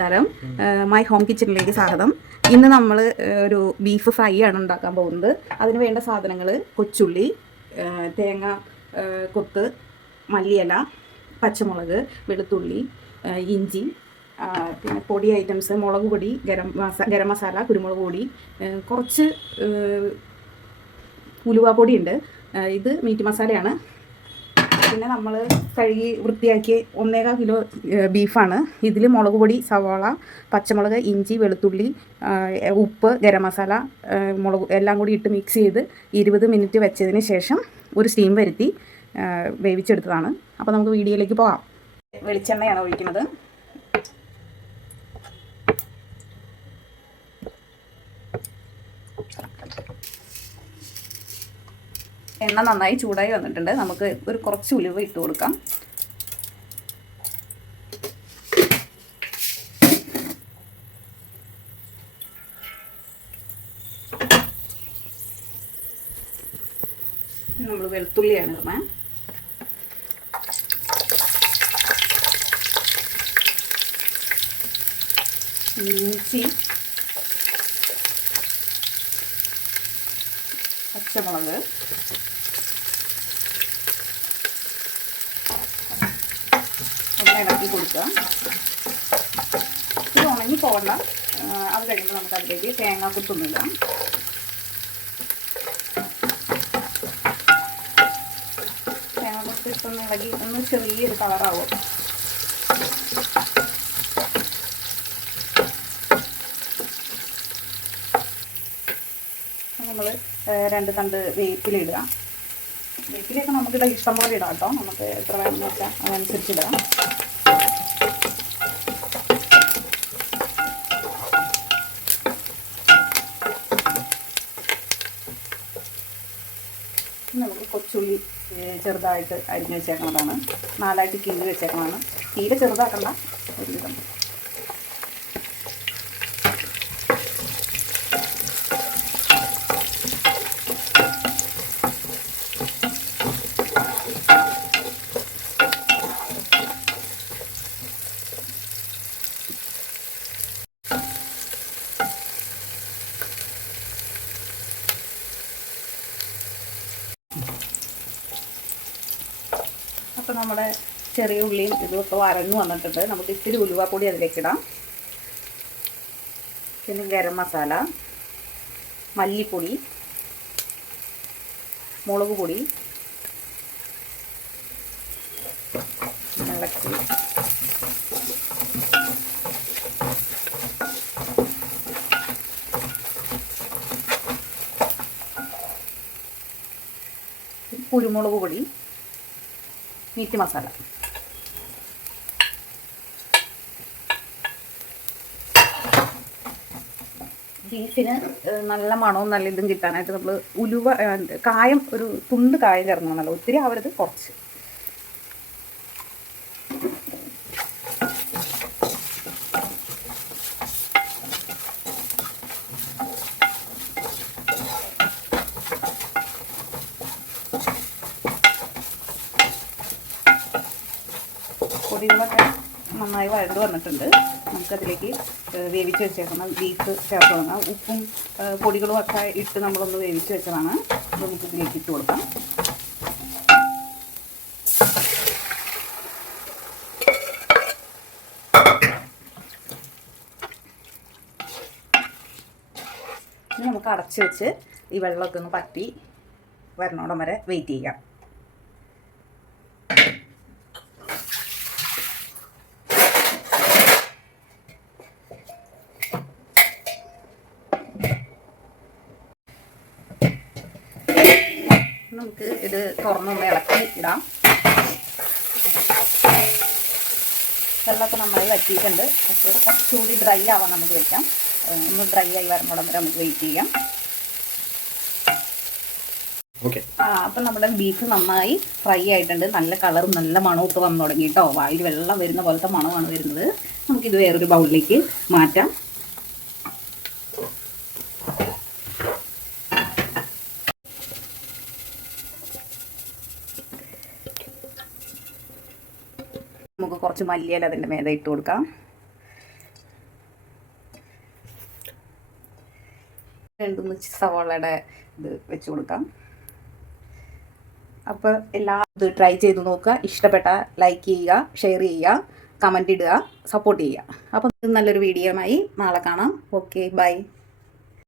നമസ്കാരം, my home കിച്ചണിലേക്ക് സ്വാഗതം. ഇന്ന് നമ്മൾ ഒരു ബീഫ് ഫ്രൈ ആണ് ഉണ്ടാക്കാൻ പോകുന്നത്. അതിന് വേണ്ട സാധനങ്ങൾ കൊച്ചുള്ളി, തേങ്ങ കൊത്ത്, മല്ലിയില, പച്ചമുളക്, വെളുത്തുള്ളി, ഇഞ്ചി, പിന്നെ പൊടി ഐറ്റംസ് മുളക് പൊടി, ഗരം മസാല, കുരുമുളക് പൊടി, കുറച്ച് ഉലുവാപ്പൊടിയുണ്ട്. ഇത് മീറ്റ് മസാലയാണ്. പിന്നെ നമ്മൾ കഴുകി വൃത്തിയാക്കി 1.25 കിലോ ബീഫാണ്. ഇതിൽ മുളക് പൊടി, സവാള, പച്ചമുളക്, ഇഞ്ചി, വെളുത്തുള്ളി, ഉപ്പ്, ഗരം മസാല, മുളക് എല്ലാം കൂടി ഇട്ട് മിക്സ് ചെയ്ത് 20 മിനിറ്റ് വെച്ചതിന് ശേഷം ഒരു സ്റ്റീം വരുത്തി വേവിച്ചെടുത്തതാണ്. അപ്പോൾ നമുക്ക് വീഡിയോയിലേക്ക് പോകാം. വെളിച്ചെണ്ണയാണ് ഒഴിക്കുന്നത്. എണ്ണ നന്നായി ചൂടായി വന്നിട്ടുണ്ട്. നമുക്ക് ഒരു കുറച്ച് ഉലുവ ഇട്ട് കൊടുക്കാം. നമ്മൾ വെളുത്തുള്ളിയാണ് ഇടുന്നത്. ഇഞ്ചി, പച്ചമുളക്, ഇളക്കി കൊടുക്കുക. ഇത് ഉണങ്ങി പോകണ്ട. അത് കഴിയുമ്പോൾ നമുക്ക് അതിലേക്ക് തേങ്ങാക്കൊത്തൊന്നുമില്ല. തേങ്ങാക്കൊത്ത് ഇട്ടൊന്ന് ഇളകി ഒന്ന് ചെറിയൊരു കളറാവും. നമ്മൾ 2 തണ്ട് വേപ്പിലിടുക. വേപ്പിലൊക്കെ നമുക്കിവിടെ ഇഷ്ടം പോലെ ഇടാം കേട്ടോ. നമുക്ക് എത്ര വേണമെന്ന് വെച്ചാൽ അതനുസരിച്ച് ഇടാം. നമുക്ക് കൊച്ചുള്ളി ചെറുതായിട്ട് അരിഞ്ഞ് വെച്ചേക്കുന്നതാണ്. 4 കിഴി വെച്ചേക്കുന്നതാണ്. തീരെ ചെറുതാക്കണ്ട, ഒരുവിധം. അപ്പോൾ നമ്മുടെ ചെറിയ ഉള്ളിയും ഇതൊക്കെ വരഞ്ഞു വന്നിട്ടുണ്ട്. നമുക്ക് ഇത്തിരി ഉലുവാപ്പൊടി അതിലേക്കിടാം. പിന്നെ ഗരം മസാല, മല്ലിപ്പൊടി, മുളക് പൊടി, ഇളക്കി കുരുമുളക് പൊടി, മീറ്റ് മസാല. ബീഫിന് നല്ല മണവും നല്ല ഇതും കിട്ടാനായിട്ട് നമ്മൾ ഉലുവ, കായം, ഒരു തുണ്ട് കായം ചേർക്കണമെന്നല്ല, ഒത്തിരി ആവരുത്, കുറച്ച്. പൊടികളൊക്കെ നന്നായി വഴണ്ട് വന്നിട്ടുണ്ട്. നമുക്കതിലേക്ക് വേവിച്ച് വെച്ചേക്കുന്ന ബീഫ് ചേർത്ത് കൊടുക്കാം. ഉപ്പും പൊടികളും ഒക്കെ ഇട്ട് നമ്മളൊന്ന് വേവിച്ച് വെച്ചതാണ്. അത് നമുക്ക് ഇതിലേക്ക് ഇട്ട് കൊടുക്കാം. ഇനി നമുക്ക് അടച്ച് വെച്ച് ഈ വെള്ളമൊക്കെ ഒന്ന് പറ്റി വരണോടം വരെ വെയിറ്റ് ചെയ്യാം. നമുക്ക് ഇത് തുറന്നൊന്ന് ഇളക്കി ഇടാം. വെള്ളമൊക്കെ നന്നായി വറ്റിയിട്ടുണ്ട്. കുറച്ചുകൂടി ഡ്രൈ ആവാൻ നമുക്ക് വയ്ക്കാം. ഒന്ന് ഡ്രൈ ആയി വരുന്നോടം വരെ നമുക്ക് വെയിറ്റ് ചെയ്യാം. അപ്പം നമ്മുടെ ബീഫ് നന്നായി ഫ്രൈ ആയിട്ടുണ്ട്. നല്ല കളറും നല്ല മണവും ഒക്കെ വന്നു തുടങ്ങി കേട്ടോ. വായിൽ വെള്ളം വരുന്ന പോലത്തെ മണമാണ് വരുന്നത്. നമുക്കിത് വേറൊരു ബൗളിലേക്ക് മാറ്റാം. നമുക്ക് കുറച്ച് മല്ലിയില അതിൻ്റെ മേലെ ഇട്ട് കൊടുക്കാം. 2 സവാളയുടെ ഇത് വെച്ച് കൊടുക്കാം. അപ്പോൾ ഇത് ട്രൈ ചെയ്ത് നോക്കുക. ഇഷ്ടപ്പെട്ടാൽ ലൈക്ക് ചെയ്യുക, ഷെയർ ചെയ്യുക, കമൻറ്റ് ഇടുക, സപ്പോർട്ട് ചെയ്യുക. അപ്പോൾ നല്ലൊരു വീഡിയോയുമായി നാളെ കാണാം. Okay, by.